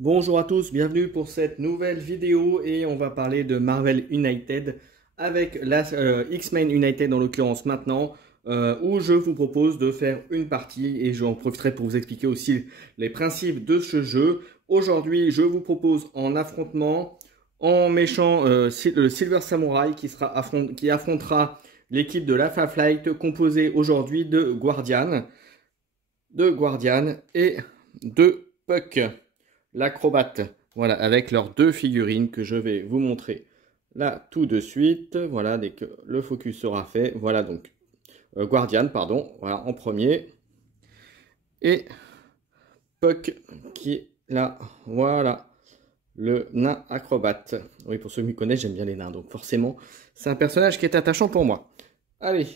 Bonjour à tous, bienvenue pour cette nouvelle vidéo et on va parler de Marvel United avec la X-Men United en l'occurrence maintenant où je vous propose de faire une partie et j'en profiterai pour vous expliquer aussi les principes de ce jeu. Aujourd'hui je vous propose en affrontement en méchant le Silver Samurai qui affrontera l'équipe de l'Alpha Flight composée aujourd'hui de Guardian et de Puck l'acrobate. Voilà, avec leurs deux figurines que je vais vous montrer là tout de suite. Voilà, dès que le focus sera fait. Voilà donc Guardian, pardon, voilà en premier. Et Puck qui est là, voilà, le nain acrobate. Oui, pour ceux qui me connaissent, j'aime bien les nains, donc forcément, c'est un personnage qui est attachant pour moi. Allez,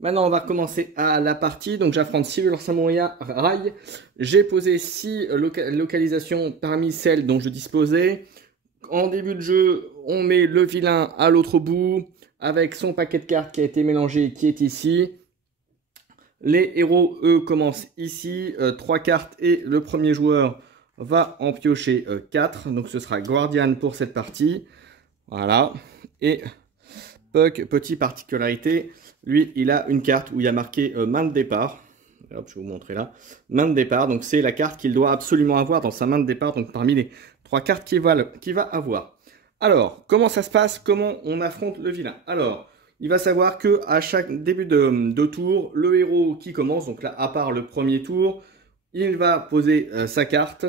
maintenant on va recommencer à la partie. Donc j'affronte Silver Samurai. J'ai posé 6 localisations parmi celles dont je disposais. En début de jeu, on met le vilain à l'autre bout avec son paquet de cartes qui a été mélangé qui est ici. Les héros, eux, commencent ici. 3 cartes et le premier joueur va en piocher 4. Donc ce sera Guardian pour cette partie. Voilà. Et Puck, petite particularité, lui, il a une carte où il y a marqué main de départ. Hop, je vais vous montrer là. Main de départ, donc c'est la carte qu'il doit absolument avoir dans sa main de départ, donc parmi les 3 cartes qu'il va avoir. Alors, comment ça se passe? Comment on affronte le vilain? Alors, il va savoir que à chaque début de tour, le héros qui commence, donc là, à part le premier tour, il va poser sa carte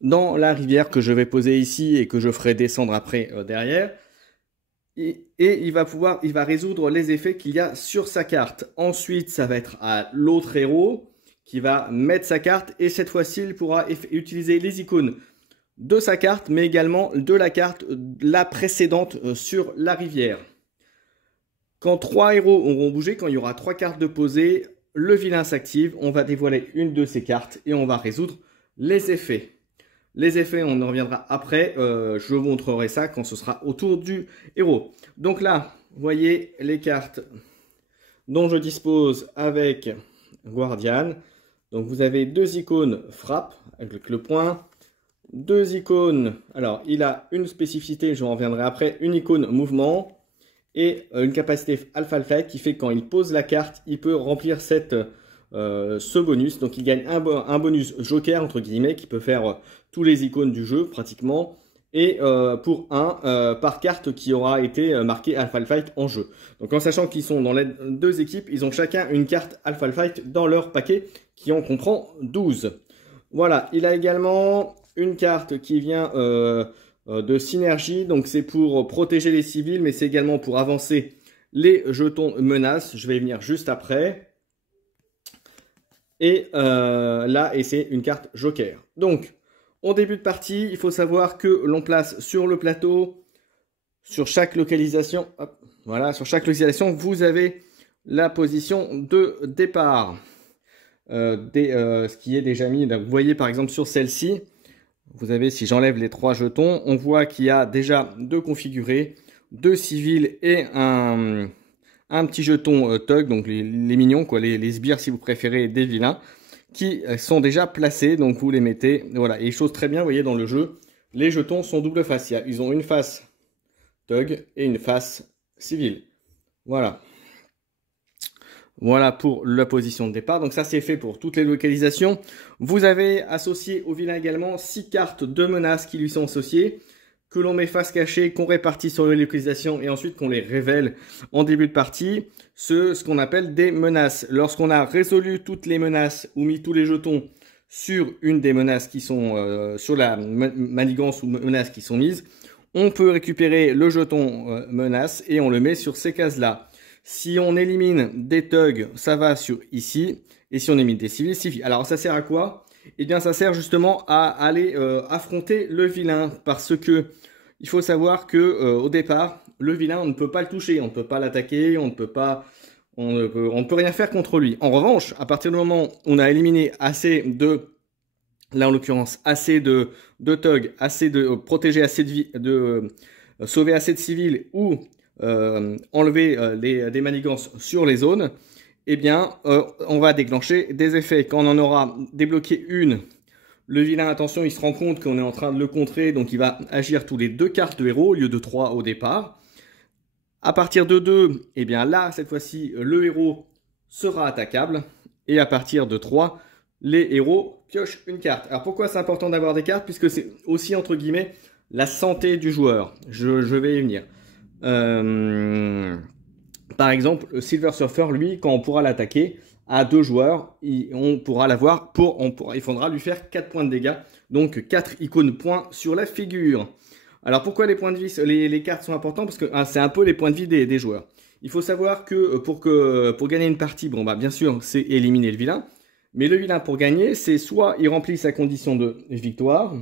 dans la rivière que je vais poser ici et que je ferai descendre après derrière. Et il va résoudre les effets qu'il y a sur sa carte. Ensuite, ça va être à l'autre héros qui va mettre sa carte et cette fois-ci, il pourra utiliser les icônes de sa carte, mais également de la carte la précédente sur la rivière. Quand 3 héros auront bougé, quand il y aura 3 cartes de posée, le vilain s'active, on va dévoiler une de ses cartes et on va résoudre les effets. Les effets, on en reviendra après. Je vous montrerai ça quand ce sera au tour du héros. Donc là, vous voyez les cartes dont je dispose avec Guardian. Donc vous avez 2 icônes frappe avec le point. 2 icônes. Alors, il a une spécificité, je reviendrai après. Une icône mouvement. Et une capacité Alpha Flight qui fait que quand il pose la carte, il peut remplir ce bonus. Donc il gagne un bonus joker entre guillemets qui peut faire tous les icônes du jeu pratiquement. Et pour par carte qui aura été marqué Alpha Fight en jeu. Donc en sachant qu'ils sont dans les 2 équipes, ils ont chacun une carte Alpha Fight dans leur paquet qui en comprend 12. Voilà, il a également une carte qui vient de synergie. Donc c'est pour protéger les civils, mais c'est également pour avancer les jetons menaces. Je vais y venir juste après. Et là, c'est une carte joker. Donc, en début de partie, il faut savoir que l'on place sur le plateau, sur chaque localisation, hop, voilà, sur chaque localisation, vous avez la position de départ. Ce qui est déjà mis, là, vous voyez par exemple sur celle-ci, vous avez, si j'enlève les 3 jetons, on voit qu'il y a déjà 2 configurés, 2 civils et un petit jeton Thug, donc les mignons, quoi, les sbires si vous préférez, des vilains, qui sont déjà placés, donc vous les mettez, voilà, et chose très bien, vous voyez dans le jeu, les jetons sont double face, ils ont une face Thug et une face civile, voilà. Voilà pour la position de départ, donc ça c'est fait pour toutes les localisations. Vous avez associé au vilain également 6 cartes de menaces qui lui sont associées, que l'on met face cachée, qu'on répartit sur les localisations et ensuite qu'on les révèle en début de partie, ce qu'on appelle des menaces. Lorsqu'on a résolu toutes les menaces ou mis tous les jetons sur une des menaces qui sont sur la manigance ou menaces qui sont mises, on peut récupérer le jeton menace et on le met sur ces cases-là. Si on élimine des thugs, ça va sur ici, et si on élimine des civils, civils. Alors ça sert à quoi? Eh bien ça sert justement à aller affronter le vilain, parce que il faut savoir que au départ, le vilain, on ne peut pas le toucher, on ne peut pas l'attaquer, on ne peut rien faire contre lui. En revanche, à partir du moment où on a éliminé assez de, là en l'occurrence, assez de thugs, assez de protéger assez de vie, de sauver assez de civils ou enlever des manigances sur les zones, eh bien, on va déclencher des effets. Quand on en aura débloqué une, Le vilain, attention, il se rend compte qu'on est en train de le contrer, donc il va agir tous les 2 cartes de héros au lieu de 3 au départ. À partir de 2, eh bien là, cette fois-ci, le héros sera attaquable. Et à partir de 3, les héros piochent une carte. Alors pourquoi c'est important d'avoir des cartes? Puisque c'est aussi, entre guillemets, la santé du joueur. Je vais y venir. Par exemple, Silver Surfer, lui, quand on pourra l'attaquer à 2 joueurs, on pourra l'avoir il faudra lui faire 4 points de dégâts. Donc 4 icônes points sur la figure. Alors pourquoi les points de vie, les cartes sont importantes? Parce que c'est un peu les points de vie des joueurs. Il faut savoir que pour gagner une partie, bon bah bien sûr c'est éliminer le vilain. Mais le vilain pour gagner, c'est soit il remplit sa condition de victoire.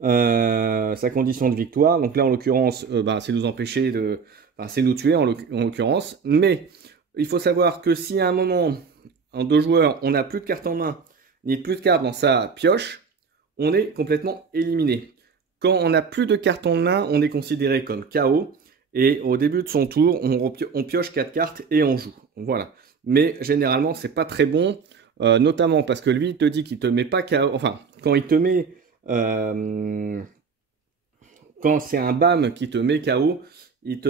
Sa condition de victoire. Donc là en l'occurrence, c'est nous empêcher de... Enfin, c'est nous tuer en l'occurrence. Mais il faut savoir que si à un moment, en 2 joueurs, on n'a plus de cartes en main, ni plus de cartes dans sa pioche, on est complètement éliminé. Quand on n'a plus de cartes en main, on est considéré comme KO. Et au début de son tour, on pioche 4 cartes et on joue. Voilà. Mais généralement, c'est pas très bon. Notamment parce que lui, il te dit qu'il te met pas KO. Enfin, quand il te met... quand c'est un BAM qui te met KO, il te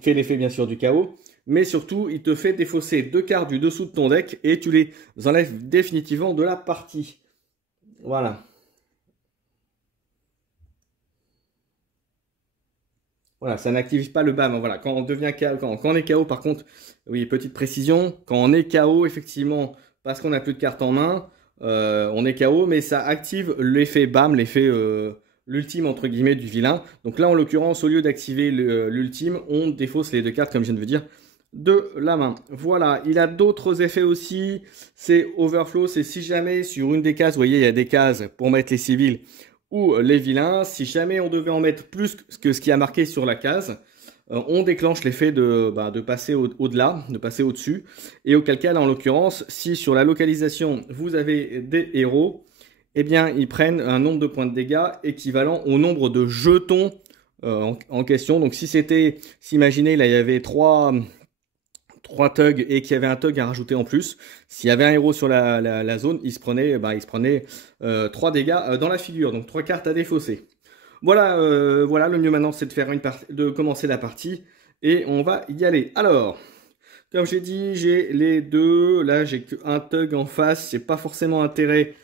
fait l'effet bien sûr du KO, mais surtout il te fait défausser 2 cartes du dessous de ton deck et tu les enlèves définitivement de la partie. Voilà. Voilà, ça n'active pas le BAM. Voilà, quand on devient KO, quand on est KO, par contre, oui, petite précision, quand on est KO, effectivement, parce qu'on n'a plus de cartes en main, on est KO, mais ça active l'effet BAM, l'effet l'ultime entre guillemets du vilain. Donc là, en l'occurrence, au lieu d'activer l'ultime, on défausse les 2 cartes, comme je viens de vous dire, de la main. Voilà, il a d'autres effets aussi. C'est overflow, c'est si jamais sur une des cases, vous voyez, il y a des cases pour mettre les civils ou les vilains. Si jamais on devait en mettre plus que ce qui a marqué sur la case, on déclenche l'effet de passer au-delà, de passer au-dessus. Et auquel cas, là, en l'occurrence, si sur la localisation, vous avez des héros, eh bien, ils prennent un nombre de points de dégâts équivalent au nombre de jetons en question. Donc, si imaginez, là, il y avait 3 thugs et qu'il y avait un thug à rajouter en plus, s'il y avait un héros sur la zone, il se prenait 3 dégâts dans la figure, donc 3 cartes à défausser. Voilà, le mieux maintenant c'est de commencer la partie et on va y aller. Alors, comme j'ai dit, j'ai les 2, là j'ai qu'un thug en face, j'ai pas forcément intérêt,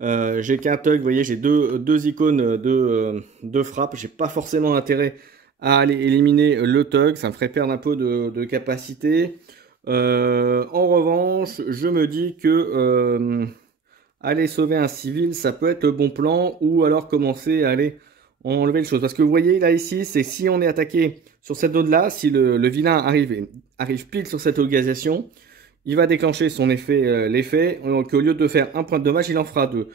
j'ai qu'un thug, vous voyez j'ai deux icônes de frappe, j'ai pas forcément intérêt à aller éliminer le thug, ça me ferait perdre un peu de capacité. En revanche, je me dis que aller sauver un civil, ça peut être le bon plan, ou alors commencer à aller enlever les choses. Parce que vous voyez là ici, c'est si on est attaqué sur cette zone là, si le vilain arrive pile sur cette localisation, il va déclencher son effet, l'effet, qu'au lieu de faire 1 point de dommage, il en fera 2.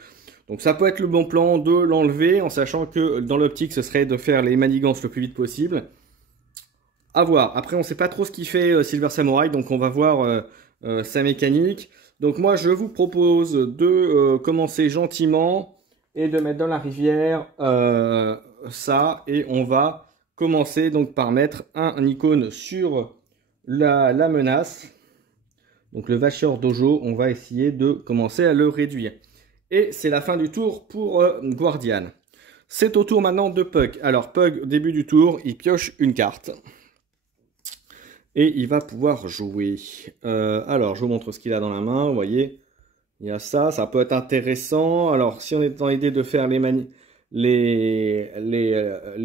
Donc ça peut être le bon plan de l'enlever, en sachant que dans l'optique, ce serait de faire les manigances le plus vite possible. À voir. Après, on ne sait pas trop ce qu'il fait Silver Samurai, donc on va voir sa mécanique. Donc moi, je vous propose de commencer gentiment et de mettre dans la rivière ça. Et on va commencer donc par mettre un icône sur la menace. Donc le Vacheur Dojo, on va essayer de commencer à le réduire. Et c'est la fin du tour pour Guardian. C'est au tour maintenant de Pug. Alors Pug, au début du tour, il pioche une carte. Et il va pouvoir jouer. Alors, je vous montre ce qu'il a dans la main. Vous voyez, il y a ça. Ça peut être intéressant. Alors, si on est dans l'idée de faire les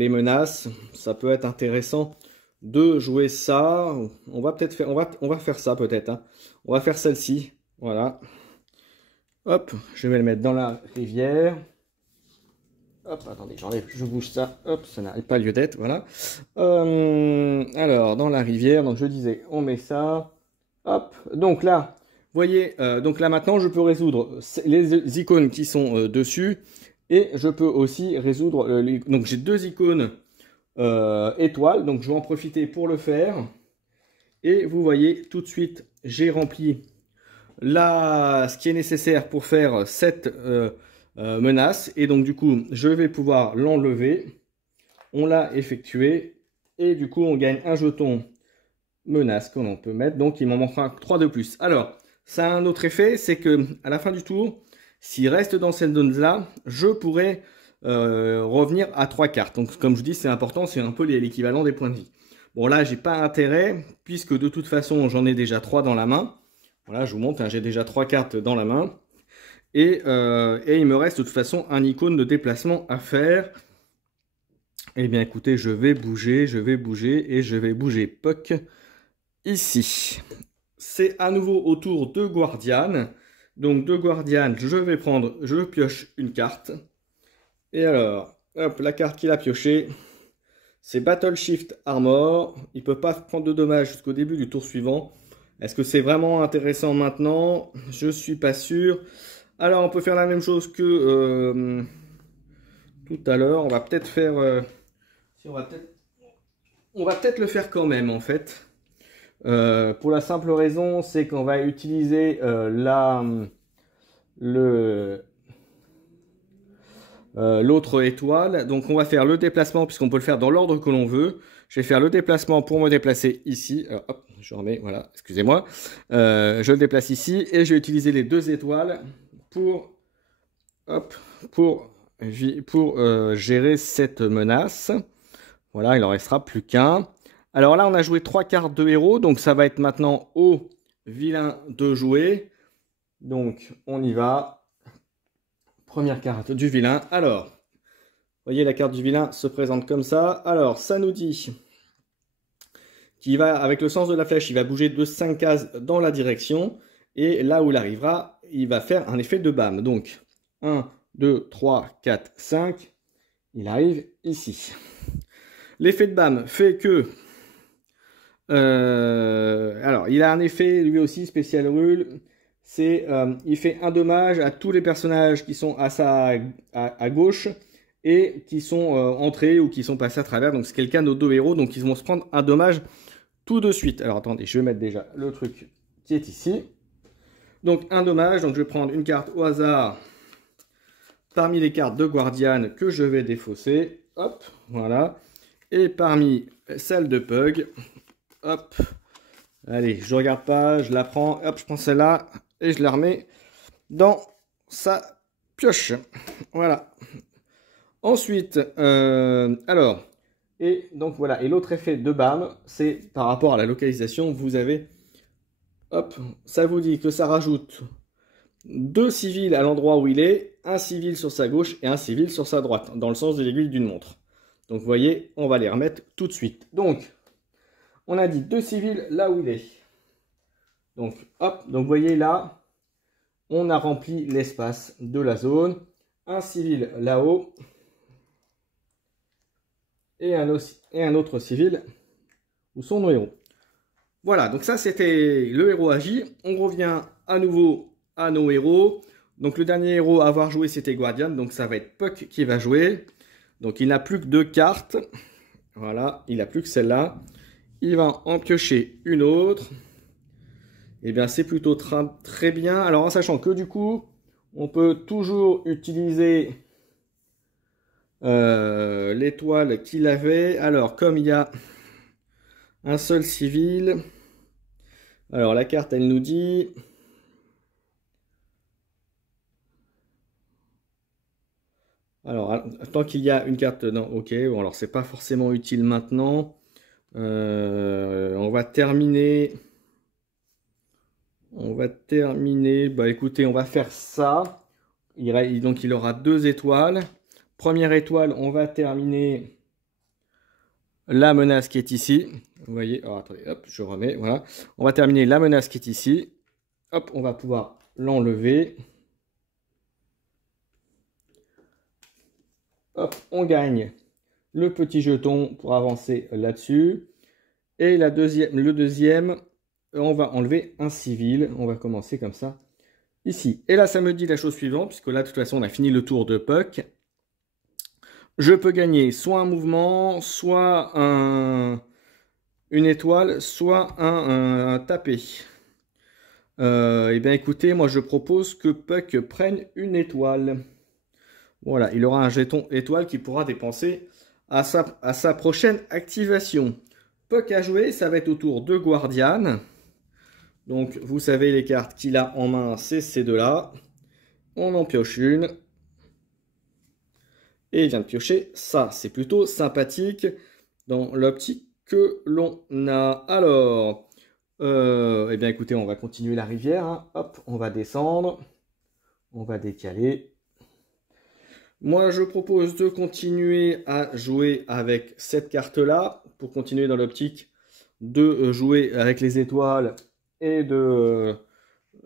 menaces, ça peut être intéressant de jouer ça. On va peut-être faire, on va faire ça peut-être. Hein. On va faire celle-ci. Voilà. Hop, je vais le mettre dans la rivière. Hop, attendez, je bouge ça. Hop, ça n'a pas lieu d'être, voilà. Alors, dans la rivière, donc je disais, on met ça. Hop, donc là, vous voyez, donc là maintenant, je peux résoudre les icônes qui sont dessus. Et je peux aussi résoudre, donc j'ai 2 icônes étoiles, donc je vais en profiter pour le faire. Et vous voyez, tout de suite, j'ai rempli ce qui est nécessaire pour faire cette menace. Et donc du coup, je vais pouvoir l'enlever. On l'a effectué. Et du coup, on gagne un jeton menace qu'on peut mettre. Donc il m'en manquera 3 de plus. Alors, ça a un autre effet, c'est que à la fin du tour, s'il reste dans cette zone-là, je pourrais revenir à 3 cartes. Donc comme je vous dis, c'est important, c'est un peu l'équivalent des points de vie. Bon là, j'ai pas intérêt, puisque de toute façon, j'en ai déjà 3 dans la main. Voilà, je vous montre, hein, j'ai déjà 3 cartes dans la main. Et il me reste de toute façon un icône de déplacement à faire. Eh bien écoutez, je vais bouger et je vais bouger Puck ici. C'est à nouveau au tour de Guardian. Donc de Guardian, je pioche une carte. Et alors, hop, la carte qu'il a piochée, c'est Battle Shift Armor. Il ne peut pas prendre de dommages jusqu'au début du tour suivant. Est-ce que c'est vraiment intéressant maintenant? Je ne suis pas sûr. Alors on peut faire la même chose que tout à l'heure. On va peut-être faire... on va peut-être le faire quand même en fait. Pour la simple raison, c'est qu'on va utiliser l'autre étoile. Donc on va faire le déplacement puisqu'on peut le faire dans l'ordre que l'on veut. Je vais faire le déplacement pour me déplacer ici. Alors, hop, je remets, voilà, excusez-moi. Je le déplace ici et je vais utiliser les 2 étoiles pour gérer cette menace. Voilà, il en restera plus qu'un. Alors là, on a joué 3 cartes de héros, donc ça va être maintenant au vilain de jouer. Donc, on y va. Première carte du vilain. Alors, vous voyez, la carte du vilain se présente comme ça. Alors, ça nous dit qu'il va, avec le sens de la flèche, il va bouger de 5 cases dans la direction. Et là où il arrivera, il va faire un effet de BAM. Donc, 1, 2, 3, 4, 5. Il arrive ici. L'effet de BAM fait que... alors, il a un effet, lui aussi, spécial rule. C'est, il fait un dommage à tous les personnages qui sont à gauche et qui sont entrés ou qui sont passés à travers. Donc, c'est le cas de nos 2 héros. Donc, ils vont se prendre un dommage tout de suite. Alors, attendez, je vais mettre déjà le truc qui est ici. Donc, un dommage. Donc, je vais prendre une carte au hasard parmi les cartes de Guardian que je vais défausser. Hop, voilà. Et parmi celles de Pug, hop, allez, je ne regarde pas, je la prends, hop, je prends celle-là et je la remets dans sa pioche. Voilà. Ensuite, alors, et donc voilà, et l'autre effet de BAM, c'est par rapport à la localisation, vous avez, hop, ça vous dit que ça rajoute 2 civils à l'endroit où il est, un civil sur sa gauche et un civil sur sa droite, dans le sens de l'aiguille d'une montre. Donc vous voyez, on va les remettre tout de suite. Donc, on a dit 2 civils là où il est. Donc, hop, donc vous voyez là, on a rempli l'espace de la zone. Un civil là-haut. Et un autre civil où sont nos héros. Voilà, donc ça c'était le héros agi. On revient à nouveau à nos héros. Donc le dernier héros à avoir joué c'était Guardian. Donc ça va être Puck qui va jouer. Donc il n'a plus que 2 cartes. Voilà, il n'a plus que celle-là. Il va en piocher une autre. Et bien c'est plutôt très bien. Alors en sachant que du coup, on peut toujours utiliser l'étoile qu'il avait. Alors comme il y a un seul civil. Alors la carte elle nous dit... Alors, tant qu'il y a une carte... Non, ok, bon, alors c'est pas forcément utile maintenant. On va terminer... Bah écoutez, on va faire ça. Donc il aura 2 étoiles. Première étoile, on va terminer la menace qui est ici. Vous voyez, alors attendez, hop, je remets, voilà. On va terminer la menace qui est ici. Hop, on va pouvoir l'enlever. Hop, on gagne le petit jeton pour avancer là-dessus. Et le deuxième, on va enlever un civil. On va commencer comme ça, ici. Et là, ça me dit la chose suivante, puisque là, de toute façon, on a fini le tour de Puck. Je peux gagner soit un mouvement, soit une étoile, soit un tapé. Eh bien, écoutez, moi, je propose que Puck prenne une étoile. Voilà, il aura un jeton étoile qu'il pourra dépenser à sa prochaine activation. Puck à jouer, ça va être au tour de Guardian. Donc, vous savez, les cartes qu'il a en main, c'est ces deux-là. On en pioche une. Et il vient de piocher ça. C'est plutôt sympathique dans l'optique que l'on a. Alors, eh bien écoutez, on va continuer la rivière, hein. Hop, on va descendre. On va décaler. Moi, je propose de continuer à jouer avec cette carte-là pour continuer dans l'optique de jouer avec les étoiles et de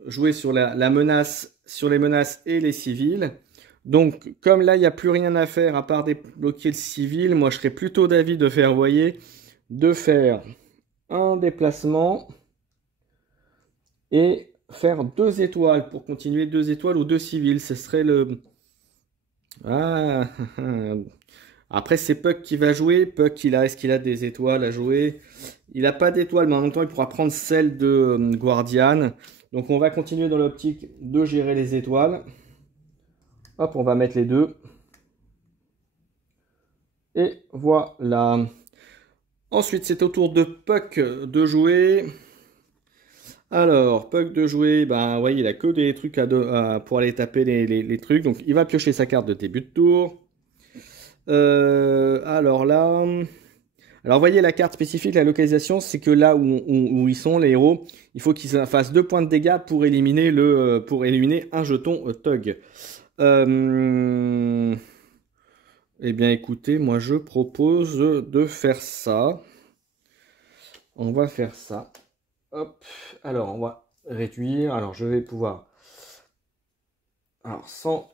jouer sur la menace, sur les menaces et les civils. Donc, comme là, il n'y a plus rien à faire à part débloquer le civil, moi, je serais plutôt d'avis de faire, vous voyez, de faire un déplacement et faire 2 étoiles pour continuer 2 étoiles ou 2 civils. Ce serait le... Ah, après, c'est Puck qui va jouer. Puck, est-ce qu'il a des étoiles à jouer? Il n'a pas d'étoiles, mais en même temps, il pourra prendre celle de Guardian. Donc, on va continuer dans l'optique de gérer les étoiles. Hop, on va mettre les deux. Et voilà. Ensuite, c'est au tour de Puck de jouer. Alors, Puck de jouer, ben ouais, il a que des trucs pour aller taper les trucs. Donc, il va piocher sa carte de début de tour. Alors là... Alors, voyez la carte spécifique, la localisation, c'est que là où ils sont, les héros, il faut qu'ils fassent 2 points de dégâts pour éliminer, un jeton Tug. Eh bien, écoutez, moi, je propose de faire ça. On va faire ça. Hop. Alors, on va réduire. Alors, je vais pouvoir... Alors, sans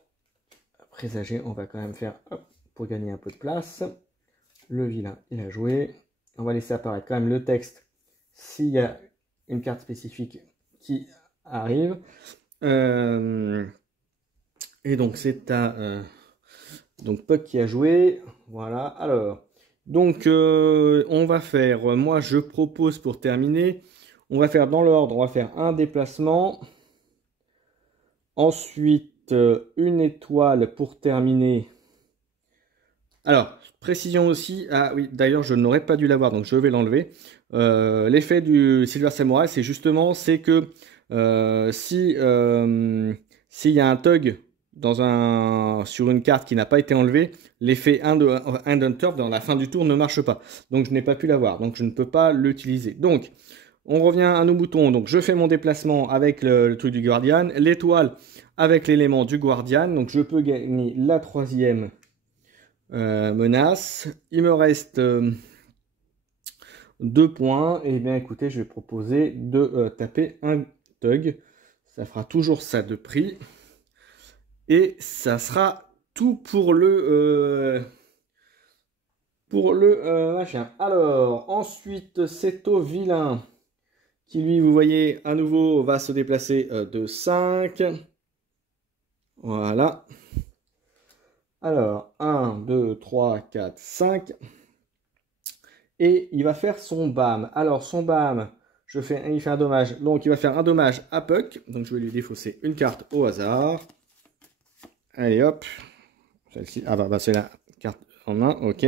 présager, on va quand même faire... Hop, pour gagner un peu de place. Le vilain, il a joué. On va laisser apparaître quand même le texte s'il y a une carte spécifique qui arrive. Et donc, c'est à... donc, Puck qui a joué. Voilà. Alors, donc, on va faire... Moi, je propose pour terminer... On va faire dans l'ordre. On va faire un déplacement. Ensuite, une étoile pour terminer. Alors, précision aussi. Ah oui, d'ailleurs, je n'aurais pas dû l'avoir, donc je vais l'enlever. L'effet du Silver Samurai, c'est justement, c'est que s'il y a un Tug sur une carte qui n'a pas été enlevée, l'effet End Hunter dans la fin du tour ne marche pas. Donc, je n'ai pas pu l'avoir, donc je ne peux pas l'utiliser. Donc, on revient à nos boutons. Donc, je fais mon déplacement avec le truc du Guardian, l'étoile avec l'élément du Guardian. Donc, je peux gagner la 3e menace. Il me reste 2 points. Et bien, écoutez, je vais proposer de taper un Tug. Ça fera toujours ça de prix. Et ça sera tout pour le machin. Alors, ensuite, c'est au vilain qui, lui, vous voyez, à nouveau, va se déplacer de 5. Voilà. Alors, 1, 2, 3, 4, 5. Et il va faire son BAM. Alors, son BAM, il fait un dommage. Donc, il va faire un dommage à Puck. Donc, je vais lui défausser une carte au hasard. Allez, hop. Celle-ci. Ah, bah, c'est la carte en main. OK.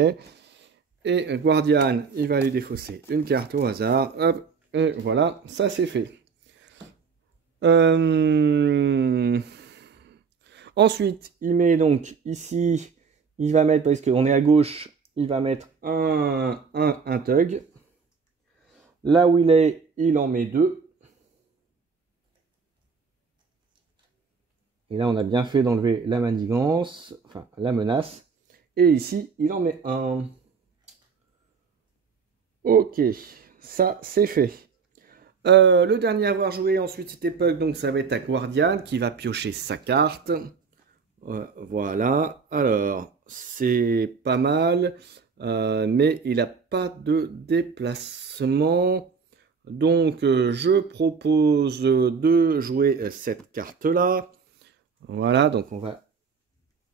Et Guardian, il va lui défausser une carte au hasard. Hop. Et voilà, ça c'est fait. Ensuite, il met donc ici, il va mettre, parce qu'on est à gauche, il va mettre un Tug. Là où il est, il en met 2. Et là, on a bien fait d'enlever la manigance, enfin la menace. Et ici, il en met 1. Ok, ça c'est fait. Le dernier à avoir joué ensuite c'était Puck, donc ça va être à Guardian qui va piocher sa carte. Voilà, alors c'est pas mal, mais il n'a pas de déplacement. Donc je propose de jouer cette carte-là. Voilà, donc on va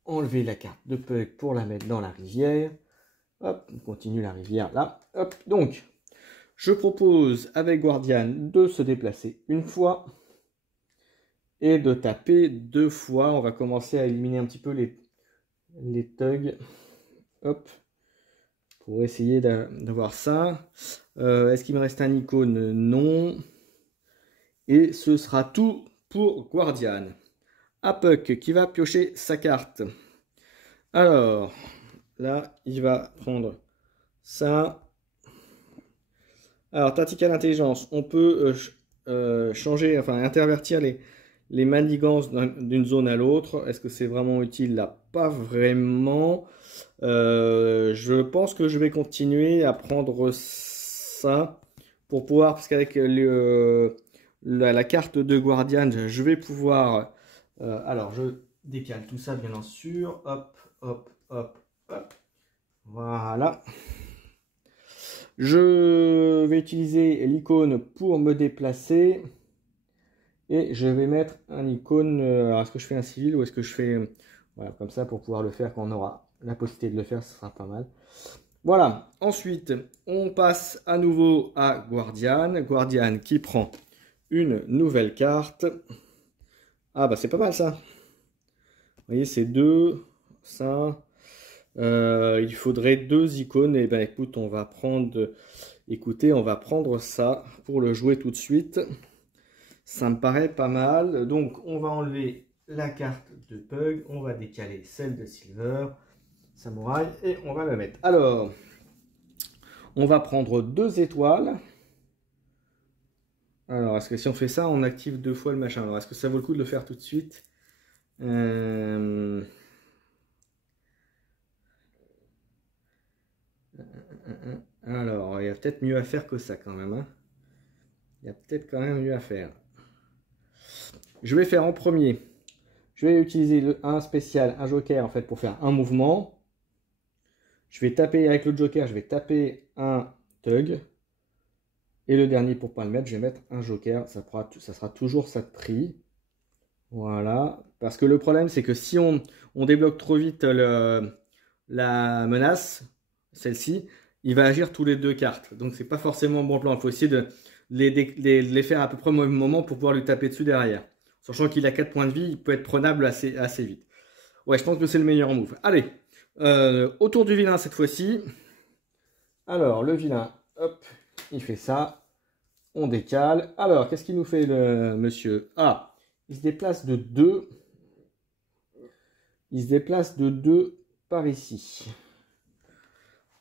enlever la carte de Puck pour la mettre dans la rivière. Hop, on continue la rivière là. Hop, donc je propose avec Guardian de se déplacer une fois et de taper 2 fois. On va commencer à éliminer un petit peu les thugs. Hop, pour essayer d'avoir ça. Est-ce qu'il me reste un icône? Non. Et ce sera tout pour Guardian. À Puck qui va piocher sa carte. Alors, là, il va prendre ça. Alors, tactical intelligence, on peut changer, enfin intervertir les manigances d'une zone à l'autre. Est-ce que c'est vraiment utile là? Pas vraiment. Je pense que je vais continuer à prendre ça pour pouvoir, parce qu'avec la carte de Guardian, je vais pouvoir. Alors, je décale tout ça, bien sûr. Hop, hop, hop, hop. Voilà. Je vais utiliser l'icône pour me déplacer. Et je vais mettre un icône. Alors, est-ce que je fais un civil ou est-ce que je fais. Voilà, comme ça, pour pouvoir le faire quand on aura la possibilité de le faire, ce sera pas mal. Voilà. Ensuite, on passe à nouveau à Guardian. Guardian qui prend une nouvelle carte. Ah, bah, c'est pas mal ça. Vous voyez, c'est deux. Ça. Il faudrait deux icônes. Et ben écoute, on va prendre. Écoutez, on va prendre ça pour le jouer tout de suite. Ça me paraît pas mal. Donc, on va enlever la carte de Pug. On va décaler celle de Silver Samouraï et on va la mettre. Alors, on va prendre 2 étoiles. Alors, est-ce que si on fait ça, on active 2 fois le machin? Alors, est-ce que ça vaut le coup de le faire tout de suite? Alors, il y a peut-être mieux à faire que ça quand même. Hein. Il y a peut-être quand même mieux à faire. Je vais faire en premier. Je vais utiliser un spécial, un joker en fait pour faire un mouvement. Je vais taper avec le joker, je vais taper un Tug. Et le dernier pour ne pas le mettre, je vais mettre un joker. Ça sera toujours ça de prix. Voilà. Parce que le problème, c'est que si on débloque trop vite la menace, celle-ci, il va agir tous les 2 cartes. Donc, c'est pas forcément un bon plan. Il faut essayer de les faire à peu près au même moment pour pouvoir lui taper dessus derrière. Sachant qu'il a 4 points de vie, il peut être prenable assez vite. Ouais, je pense que c'est le meilleur move. Allez, autour du vilain cette fois-ci. Alors, le vilain, hop, il fait ça. On décale. Alors, qu'est-ce qu'il nous fait le monsieur? Ah, il se déplace de 2. Il se déplace de 2 par ici.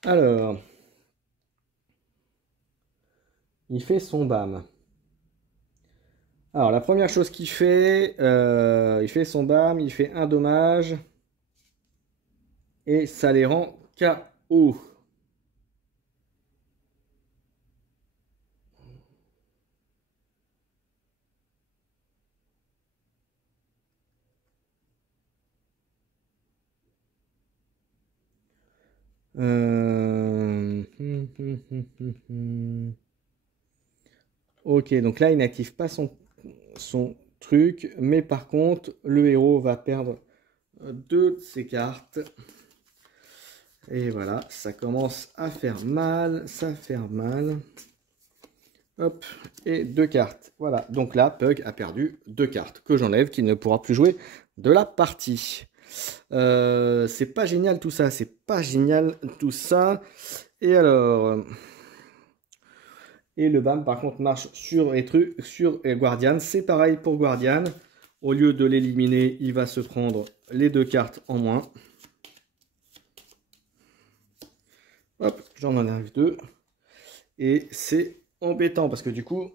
Alors, il fait son BAM. Alors, la première chose qu'il fait, il fait son BAM, il fait un dommage. Et ça les rend KO. Ok, donc là, il n'active pas son truc, mais par contre, le héros va perdre 2 de ses cartes. Et voilà, ça commence à faire mal, ça fait mal. Hop, et 2 cartes. Voilà, donc là, Pug a perdu 2 cartes que j'enlève, qu'il ne pourra plus jouer de la partie. C'est pas génial tout ça, c'est pas génial tout ça. Et alors... Et le BAM, par contre, marche sur Guardian. C'est pareil pour Guardian. Au lieu de l'éliminer, il va se prendre les 2 cartes en moins. Hop, j'en enlève 2. Et c'est embêtant parce que du coup,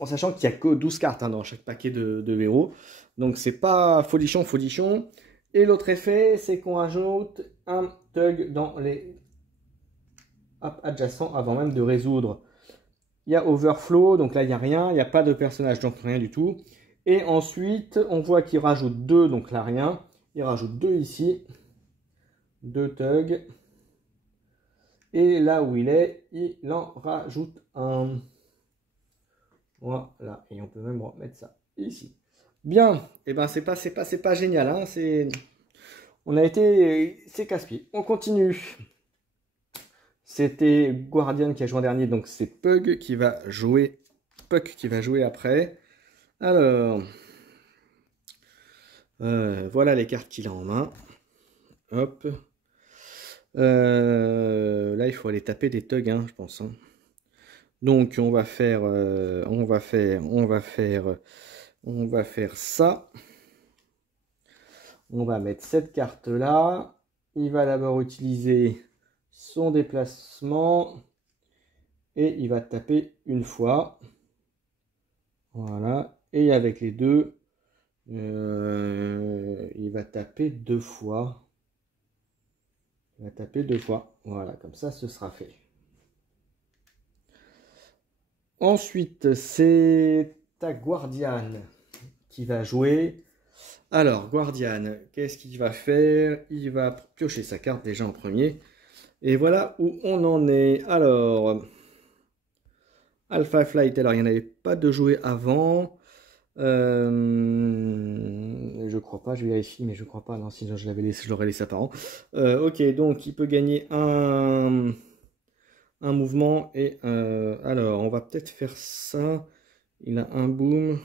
en sachant qu'il n'y a que 12 cartes dans chaque paquet de héros. Donc c'est pas folichon, folichon. Et l'autre effet, c'est qu'on ajoute un Tug dans les adjacents avant même de résoudre. Il y a Overflow, donc là il n'y a rien, il n'y a pas de personnage, donc rien du tout. Et ensuite, on voit qu'il rajoute 2, donc là rien. Il rajoute 2 ici. 2 Tug. Et là où il est, il en rajoute un. Voilà, et on peut même remettre ça ici. Bien, et ben c'est pas génial, hein. C'est casse-pied. On continue. C'était Guardian qui a joué en dernier, donc c'est Pug qui va jouer. Puck qui va jouer après. Alors, voilà les cartes qu'il a en main. Hop. Là, il faut aller taper des thugs, hein, je pense. Hein. Donc on va faire ça. On va mettre cette carte là. Il va d'abord utiliser son déplacement et il va taper une fois. Voilà. Et avec les deux, il va taper deux fois. Il va taper deux fois. Voilà, comme ça, ce sera fait. Ensuite, c'est ta Guardiane qui va jouer. Alors, Guardiane, qu'est-ce qu'il va faire? Il va piocher sa carte déjà en premier. Et voilà où on en est. Alors, Alpha Flight, alors il n'y en avait pas de jouer avant. Je crois pas, je vérifie, mais je crois pas. Non, sinon je l'avais laissé, je l'aurais laissé apparent. Ok, donc il peut gagner un mouvement. Et alors, on va peut-être faire ça. Il a un boom.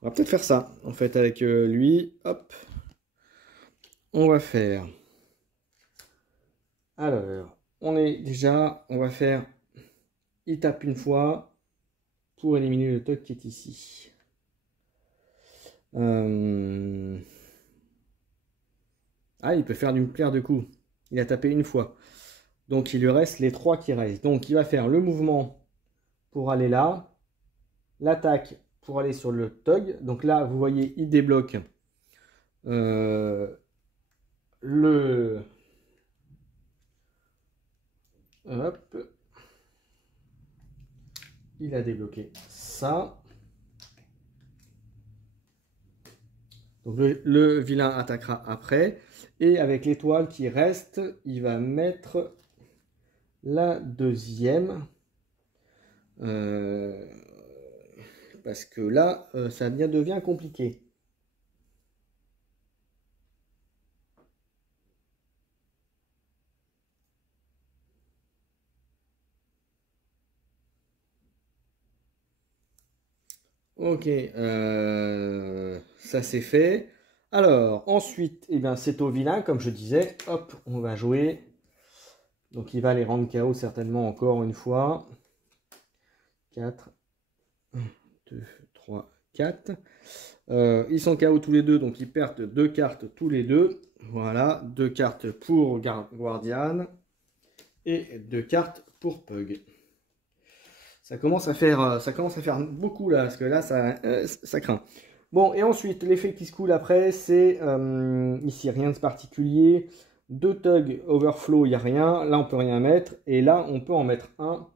On va peut-être faire ça, en fait, avec lui. Hop. On va faire. Alors, on va faire. Il tape une fois pour éliminer le toc qui est ici. Ah, il peut faire d'une pierre de coups. Il a tapé une fois. Donc il lui reste les trois qui restent. Donc il va faire le mouvement pour aller là. L'attaque pour aller sur le tog. Donc là, vous voyez, il débloque le... Hop. Il a débloqué ça. Donc le vilain attaquera après. Et avec l'étoile qui reste, il va mettre la deuxième. Parce que là, ça devient compliqué. Ok, ça c'est fait. Alors, ensuite, eh bien, c'est au vilain, comme je disais. Hop, on va jouer. Donc, il va les rendre KO certainement encore une fois. 4, 1, 2, 3, 4. Ils sont KO tous les deux, donc ils perdent deux cartes tous les deux. Voilà, deux cartes pour Guardian et deux cartes pour Pug. Ça commence à faire beaucoup là, parce que là, ça craint. Bon, et ensuite, l'effet qui se coule après, c'est ici, rien de particulier. Deux Tug Overflow, il n'y a rien. Là, on peut rien mettre. Et là, on peut en mettre un.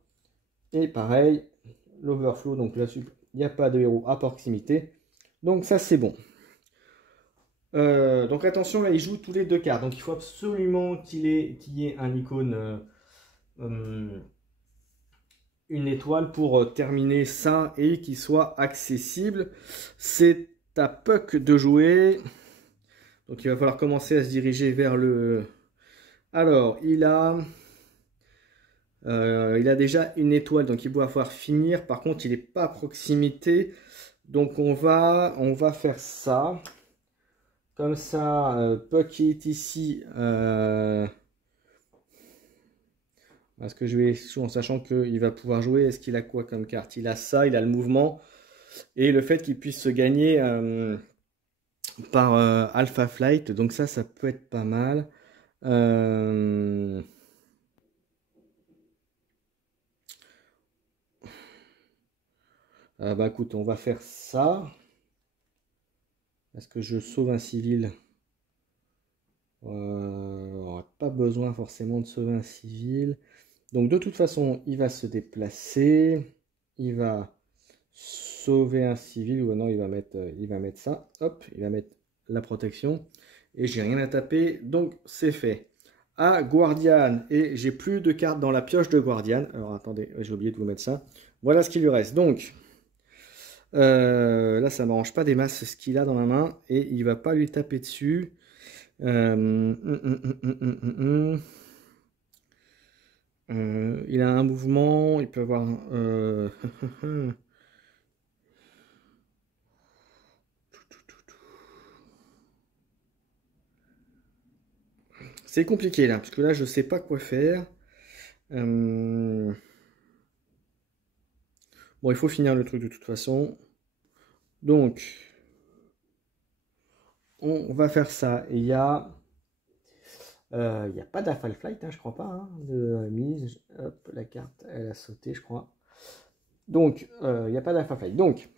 Et pareil, l'Overflow, donc là-dessus, il n'y a pas de héros à proximité. Donc ça, c'est bon. Donc attention, là, il joue tous les deux cartes. Donc il faut absolument qu'il y ait un icône... une étoile pour terminer ça et qu'il soit accessible. C'est à Puck de jouer. Donc il va falloir commencer à se diriger vers le... Alors, il a déjà une étoile, donc il va falloir finir. Par contre, il n'est pas à proximité. Donc on va faire ça. Comme ça, Puck est ici. Parce que je vais, en sachant qu'il va pouvoir jouer, est-ce qu'il a quoi comme carte? Il a ça, il a le mouvement. Et le fait qu'il puisse se gagner par Alpha Flight. Donc ça peut être pas mal. Bah écoute, on va faire ça. Est-ce que je sauve un civil? On n'aura pas besoin forcément de sauver un civil. Donc de toute façon, il va se déplacer. Il va sauver un civil. Ou non, il va mettre ça. Hop, il va mettre la protection. Et j'ai rien à taper. Donc c'est fait. À Guardian. Et j'ai plus de cartes dans la pioche de Guardian. Alors attendez, j'ai oublié de vous mettre ça. Voilà ce qu'il lui reste. Donc... là, ça ne m'arrange pas des masses ce qu'il a dans la main et il va pas lui taper dessus. Il a un mouvement, il peut avoir. C'est compliqué là, parce que là, je sais pas quoi faire. Bon, il faut finir le truc de toute façon. Donc, on va faire ça. Il y a... Il n'y a pas d'Afal Flight, hein, je crois pas, hein, de mise. Hop, la carte, elle a sauté, je crois. Donc, il n'y a pas d'Afal Flight. Donc,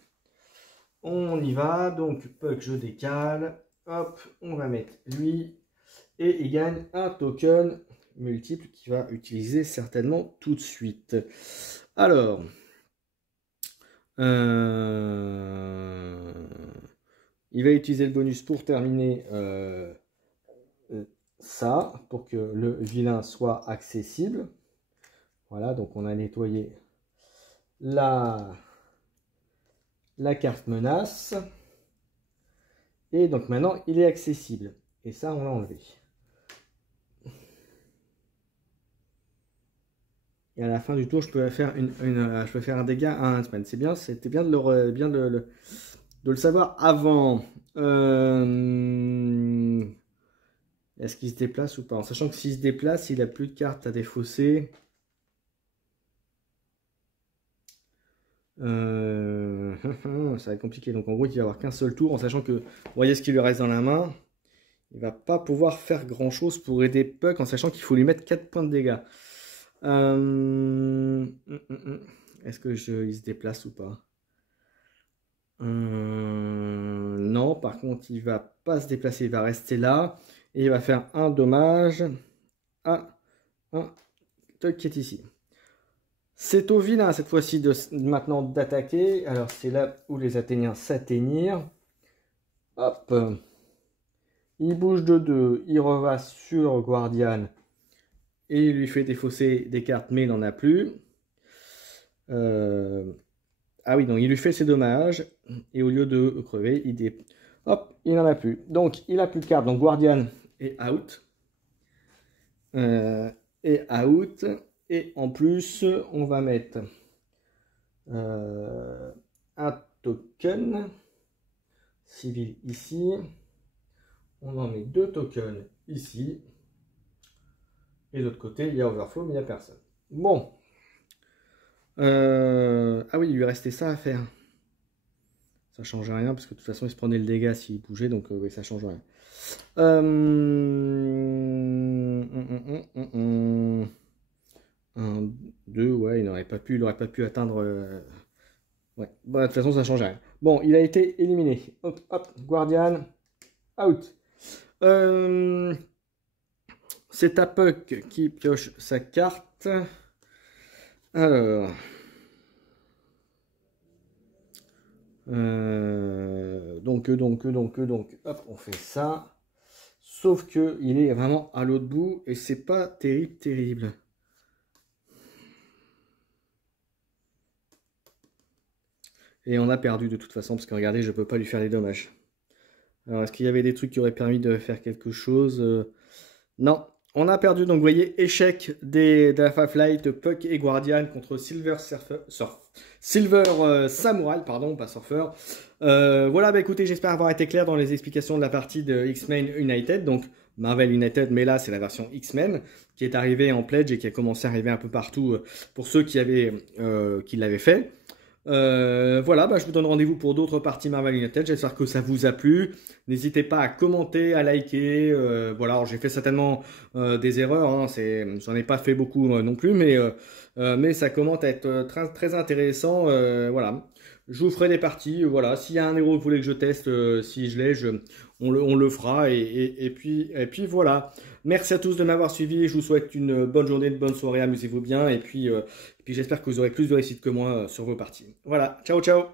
on y va. Donc, Puck, je décale. Hop, on va mettre lui. Et il gagne un token multiple qu'il va utiliser certainement tout de suite. Alors, il va utiliser le bonus pour terminer ça, pour que le vilain soit accessible. Voilà, donc on a nettoyé la carte menace. Et donc maintenant, il est accessible. Et ça, on l'a enlevé. Et à la fin du tour, je peux faire je peux faire un dégât à un Huntsman. C'est bien, c'était bien de le savoir avant. Est-ce qu'il se déplace ou pas? En sachant que s'il se déplace, il n'a plus de cartes à défausser. Ça va être compliqué. Donc en gros, il va avoir qu'un seul tour. En sachant que, vous voyez ce qui lui reste dans la main. Il va pas pouvoir faire grand chose pour aider Puck. En sachant qu'il faut lui mettre 4 points de dégâts. Est-ce que il se déplace ou pas? Non, par contre, il va pas se déplacer. Il va rester là. Et il va faire un dommage à un Puck qui est ici. C'est au vilain cette fois-ci maintenant d'attaquer. Alors c'est là où les Athéniens s'atteignirent. Hop. Il bouge de 2. Il reva sur Guardian. Et il lui fait défausser des cartes, mais il n'en a plus. Ah oui, donc il lui fait ses dommages. Et au lieu de crever, hop, il n'en a plus. Donc il n'a plus de cartes. Donc Guardian est out. Et en plus, on va mettre un token civil ici. On en met 2 tokens ici. Et de l'autre côté, il y a overflow, mais il n'y a personne. Bon. Ah oui, il lui restait ça à faire. Ça change rien, parce que de toute façon, il se prenait le dégât s'il bougeait, donc oui, ça change rien. 1, 2, ouais, il aurait pas pu atteindre... Ouais, bon, de toute façon, ça change rien. Bon, il a été éliminé. Hop, hop, Guardian, out. C'est à Puck qui pioche sa carte. Alors... donc, hop, on fait ça. Sauf que il est vraiment à l'autre bout et c'est pas terrible. Et on a perdu de toute façon parce que regardez, je peux pas lui faire les dommages. Alors, est-ce qu'il y avait des trucs qui auraient permis de faire quelque chose? Non, on a perdu. Donc, vous voyez, échec de la Flight, Puck et Guardian contre Silver Samurai, pardon, pas Surfer. Voilà, bah écoutez, j'espère avoir été clair dans les explications de la partie de X-Men United, donc Marvel United, mais là c'est la version X-Men qui est arrivée en pledge et qui a commencé à arriver un peu partout pour ceux qui l'avaient fait. Voilà, bah, je vous donne rendez-vous pour d'autres parties Marvel United. J'espère que ça vous a plu. N'hésitez pas à commenter, à liker. Voilà, j'ai fait certainement des erreurs. Hein, j'en ai pas fait beaucoup non plus, mais ça commence à être très intéressant. Voilà, je vous ferai des parties. Voilà, s'il y a un héros que vous voulez que je teste, si je l'ai, on le fera. Et puis voilà. Merci à tous de m'avoir suivi. Je vous souhaite une bonne journée, une bonne soirée. Amusez-vous bien. Et puis j'espère que vous aurez plus de réussite que moi sur vos parties. Voilà. Ciao, ciao.